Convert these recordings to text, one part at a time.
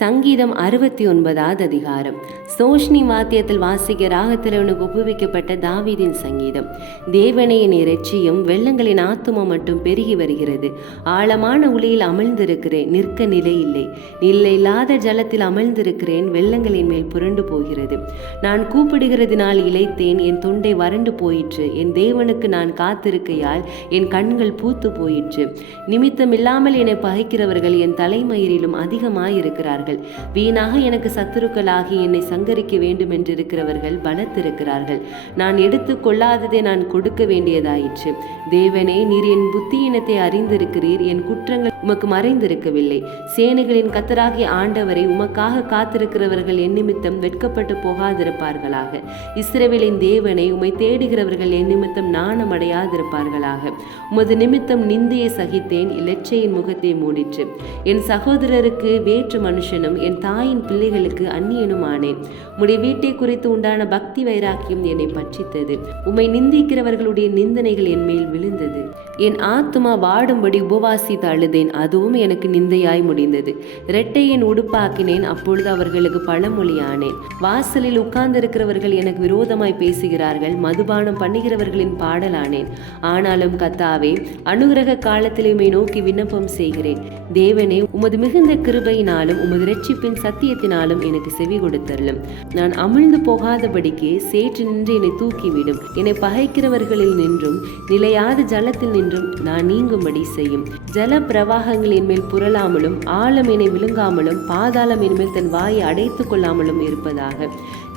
சங்கீதம் 69 அதிகாரம். சோஷ்னி வாத்தியத்தில் வாசிக்க ராகத்திலவனுக்கு ஒப்புவிக்கப்பட்ட தாவீதின் சங்கீதம். தேவனே என்னை இரட்சியும், வெள்ளங்களின் ஆத்துமா மட்டும் பெருகி வருகிறது. ஆழமான உளியில் அமிழ்ந்திருக்கிறேன், நிற்க நிலை இல்லை. நிலையில்லாத ஜலத்தில் அமிழ்ந்திருக்கிறேன், வெள்ளங்களின் மேல் புரண்டு போகிறது. நான் கூப்பிடுகிறதினால் இளைத்தேன், என் தொண்டை வறண்டு போயிற்று. என் தேவனுக்கு நான் காத்திருக்கையால் என் கண்கள் பூத்து போயிற்று. நிமித்தமில்லாமல் என்னை பகைக்கிறவர்கள் என் தலைமயிரிலும் அதிகமாயிருக்கிறார்கள். வீணாக எனக்கு சத்துருக்களாகி என்னை சங்கரிக்க வேண்டும் என்றிருக்கிறவர்கள் பலத்திருக்கிறார்கள். நான் எடுத்து கொள்ளாததை நான் கொடுக்க வேண்டியதாயிற்று. தேவனே, நீர் என் புத்தியினத்தை அறிந்திருக்கிறீர். என் குற்றங்கள் உமக்கு மறைந்திருக்கவில்லை. சேனைகளின் கர்த்தராகிய ஆண்டவரை, உமக்காக காத்திருக்கிறவர்கள் என் நிமித்தம் வெட்கப்பட்டு போகாதிருப்பார்களாக. இஸ்ரவேலின் தேவனை, உம்மை தேடுகிறவர்கள் என் நிமித்தம் நாணமடையாதிருப்பார்களாக. உமது நிமித்தம் நிந்தையை சகித்தேன், இலச்சையின் முகத்தை மூடிற்று. என் சகோதரருக்கு வேற்று மனுஷனும் என் தாயின் பிள்ளைகளுக்கு அந்நியனும் ஆனேன். உம்முடைய வீட்டை குறித்து உண்டான பக்தி வைராக்கியம் என்னை பட்சித்தது. உம்மை நிந்திக்கிறவர்களுடைய நிந்தனைகள் என் மேல் விழுந்தது. என் ஆத்துமா வாடும்படி உபவாசித்து அழுதேன், அதுவும் எனக்கு நிந்தையாய் முடிந்தது. இரட்டையின் உடுப்பாக்கினேன், அப்பொழுது அவர்களுக்கு பழமொழியானேன். வாசலில் உட்கார்ந்திருக்கிறவர்கள் எனக்கு விரோதமாய் பேசுகிறார்கள், மதுபானம் பண்ணுகிறவர்களின் பாடலானேன். ஆனாலும் கர்த்தாவே, அனுக்கிரக காலத்தில் உம்மை நோக்கி விண்ணப்பம் செய்கிறேன். தேவனே, உமது மிகுந்த கிருபையினாலும் உமது இரட்சிப்பின் சத்தியத்தினாலும் எனக்கு செவி கொடுத்தருளும். நான் அமிழ்ந்து போகாதபடிக்கு சேற்று நின்று என்னை தூக்கிவிடும். என்னை பகைக்கிறவர்களில் நின்றும் நிலையாத ஜலத்தில் நின்றும் நான் நீங்கும்படி செய்யும். ஜல பிரவாகங்களின் மேல் புரளாமலும் ஆழம் என்னை விழுங்காமலும் பாதாளம் என் மேல் தன் வாயை அடைத்துக் கொள்ளாமலும் இருப்பதாக.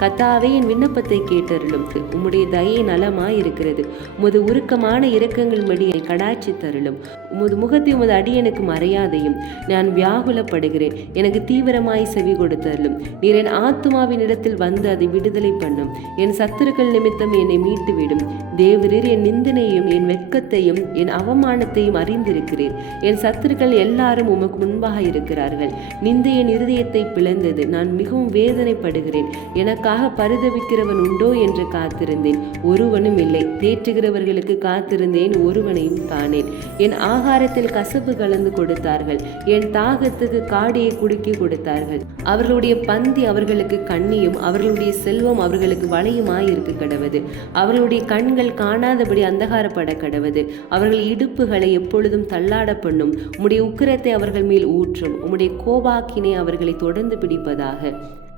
கர்த்தாவே, என் விண்ணப்பத்தை கேட்டருளும். உம்முடைய தயை நலமாய் இருக்கிறது. உமது உருக்கமான இரக்கங்கள் மடியை கடாட்சி தருளும். உமது முகத்தை உமது அடியனுக்கு மறையாதையும். நான் வியாகுலப்படுகிறேன், எனக்கு தீவிரமாய் செவி கொடுத்தருளும். நீர் என் ஆத்துமாவின் இடத்தில் வந்து அதை விடுதலை பண்ணும். என் சத்துருக்கள் நிமித்தம் என்னை மீட்டு விடும். தேவரீர் என் நிந்தனையும் என் வெட்கத்தையும் என் அவமானத்தையும் அறிந்திருக்கிறீர். என் சத்துருக்கள் எல்லாரும் உமக்கு முன்பாக இருக்கிறார்கள். நிந்தை என் இருதயத்தை பிளந்தது. நான் மிகவும் வேதனைப்படுகிறேன். எனக்காக பரிதவிக்கிறவன் உண்டோ என்று காத்திருந்தேன், ஒருவனும் இல்லை. தேற்றுகிறவர்களுக்கு காத்திருந்தேன், ஒருவனையும் காணேன். என் ஆகாரத்தில் கசப்பு கலந்து கொடுத்தார்கள், என் தாகத்துக்கு காடியை குடுக்கி கொடுத்தார்கள். அவர்களுடைய பந்தி அவர்களுக்கு கண்ணியும் அவர்களுடைய செல்வம் அவர்களுக்கு வளையுமாய் இருக்க கடவது. அவர்களுடைய கண்கள் காணாதபடி அந்தகாரப்பட கடவது. அவர்கள் இடுப்புகளை எப்பொழுதும் தள்ளாட பண்ணும். உம்முடைய உக்கிரத்தை அவர்கள் மேல் ஊற்றும். உம்முடைய கோபாக்கினை அவர்களை தொடர்ந்து பிடிப்பதாக.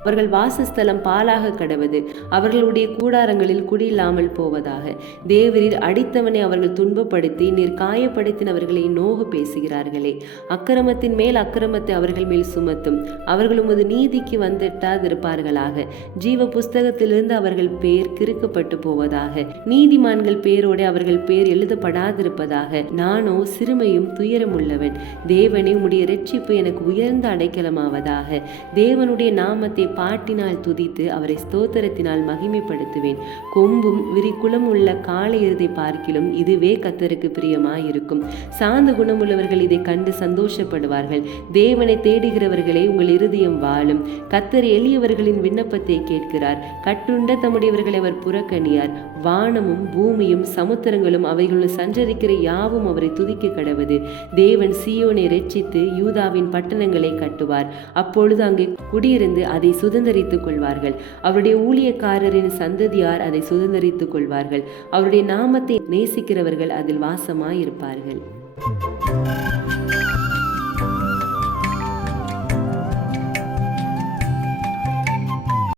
அவர்கள் வாசஸ்தலம் பாலாக கடவது. அவர்களுடைய கூடாரங்களில் குடியில்லாமல் போவதாக. தேவரீர் அடித்தவனை அவர்கள் துன்பப்படுத்தி நீர் காயப்படுத்தினவர்களை நோகு பேசுகிறார்களே. அக்கிரமத்தின் மேல் அக்கிரமத்தை அவர்கள் மேல் சுமத்தும். அவர்கள் உமது நீதிக்கு வந்திட்டாதிருப்பார்களாக. ஜீவ புஸ்தகத்திலிருந்து அவர்கள் பேர் கிறுக்கப்பட்டு போவதாக. நீதிமான்கள் பேரோடு அவர்கள் பேர் எழுதப்படாதிருப்பதாக. நானோ சிறுமையும் துயரம் உள்ளவன். தேவனே, உம்முடைய இரட்சிப்பு எனக்கு உயர்ந்த அடைக்கலமாவதாக. தேவனுடைய நாமத்தை பாட்டினால் துதித்து அவரை ஸ்தோத்திரத்தினால் மகிமைப்படுத்துவேன். கொம்பும் விரிக்குளம் உள்ள காளை எருதை பார்க்கிலும் இதுவே கர்த்தருக்கு பிரியமாயிருக்கும். சாந்த குணமுள்ளவர்கள் இதை கண்டு சந்தோஷப்படுவார்கள். தேவனை தேடுகிறவர்களே, உங்கள் இருதயம் வாழும். கர்த்தர் எளியவர்களின் விண்ணப்பத்தை கேட்கிறார். கட்டுண்ட தம்முடையவர்களை அவர் புறக்கணியார். வானமும் பூமியும் சமுத்திரங்களும் அவைகளும் சஞ்சரிக்கிற யாவும் அவரை துதிக்க கடவது. தேவன் சீயோனை இரட்சித்து யூதாவின் பட்டணங்களை கட்டுவார். அப்பொழுது அங்கே குடியிருந்து அதை சுதந்தரித்துக் கொள்வார்கள். அவருடைய ஊழியக்காரரின் சந்ததியார் அதை சுதந்தரித்துக் கொள்வார்கள். அவருடைய நாமத்தை நேசிக்கிறவர்கள் அதில் வாசமாயிருப்பார்கள்.